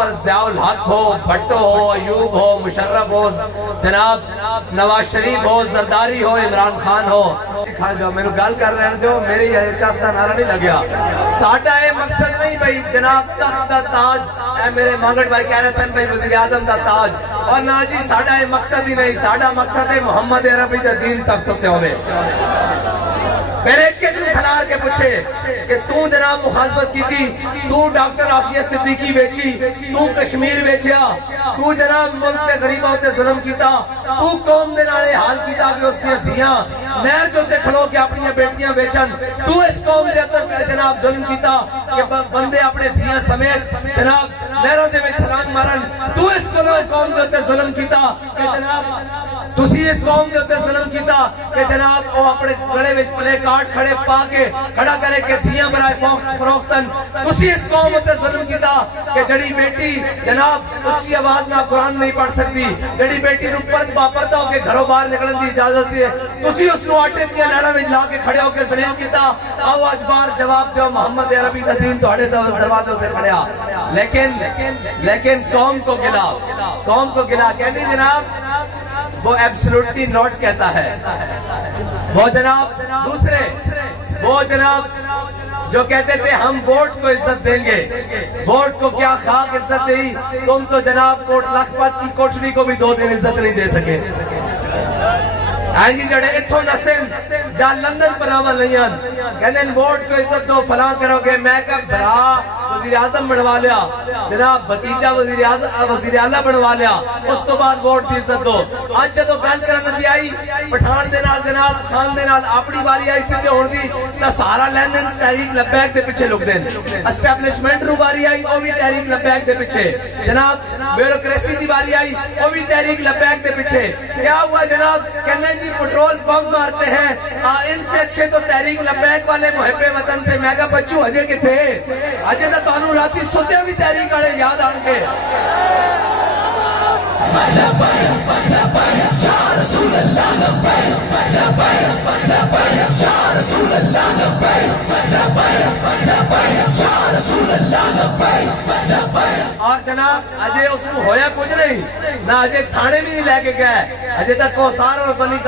اوپر ضیاء الحق ہو، بھٹو ہو، ایوب ہو، مشرف ہو، جناب نواز شریف ہو، زرداری ہو، عمران خان ہو، کھڑ جاؤ میں نے گل کر رہے ہیں جو میری چاستہ نعرہ نہیں لگیا. ساڑھا اے مقصد نہیں بھئی جناب تخت دا تاج، اے میرے مانگڑ بھائی کہہ رہے سن بھئی وزیر اعظم دا تاج، اور نہ جی ساڑھا اے مقصد ہی نہیں، ساڑھا مقصد ہے محمد عربی دا دین تخت ہوتے ہوئے. پھر ایک کے دن کھلار کے پوچھے کہ تو جناب مخالفت کی تھی، تو ڈاکٹر عافیہ صدیقی بیچی، تو کشمیر بیچیا، تو جناب ملک تے غریبہ ہوتے ظلم کیتا، تو قوم دے نالے حال کیتا کہ اس نے دیاں نہر جو تے کھلو کے اپنی بیٹیاں بیچن، تو اس قوم دے اندر جناب ظلم کیتا کہ بندے اپنے دیاں سمیت جناب نہروں دے میں چھلانگ مارن، تو اس قوم دے اندر ظلم کیتا کہ جناب تسی اس قوم دے اندر ظلم کیتا کہ جناب وہ اپنے گلے وچ پلے کارڈ کھڑے پا کے کھڑا کرے کہ دیاں برائے فروختن. تسی اس قوم دے ظلم کیتا کہ جڑی بیٹی جناب اچھی آواز نہ قرآن نہیں پڑھ سکتی، جڑی بیٹی نو پردہ ہو کے گھروں باہر نکلن دی اجازت ہے، تسی اس نو آٹے دیا لہراں وچ لا کے کھڑے ہو کے ذلیل کیتا. آؤ اج بار جواب دیو محمد عربی دا دین تہاڈے دروازے تے کھڑیا. لیکن قوم کو گلا کہندی جناب وہ ایبسلوٹلی نوٹ کہتا ہے. وہ جناب دوسرے وہ جناب جو کہتے تھے ہم ووٹ کو عزت دیں گے، ووٹ کو کیا خاک عزت دی، تم تو جناب کوٹ لکھپت کی کوٹھڑی کو بھی 2 دن عزت نہیں دے سکے. جی جڑے اتھو نسن جا لندن پراوا لیان کہنے ووٹ کو عزت دو فلاں کرو گے. میں کہا برا وزیر اعظم بنوا لیا، جناب بھتیجا وزیر اعلیٰ بنوا لیا، اس تو بعد ووٹ کی عزت دو. آج جدو گل کرنے دی آئی پٹھان دے نال جناب خان دے نال اپنی باری آئی سیدھے ہون دی تا سارا لینن تحریک لبیک دے پیچھے لک دین. اسٹیبلشمنٹ نو باری آئی وہ بھی تحریک لبیک دے پیچھے، جناب بیوروکریسی دی باری آئی وہ بھی تحریک لبیک دے پیچھے. کیا ہوا جناب؟ کہنے جی پٹرول پمپ مارتے ہیں، ان سے اچھے تو تحریک لبیک والے محب وطن تھے. میں کہا بچو ہجے کے تھے، ہجے تو تانوں راتی ستے بھی تحریک والے یاد آن کے. اور جناب اجے اس کو ہویا کچھ نہیں، نہ اجے تھانے بھی نہیں لے کے گئے، اجے تک کوسار اور بنی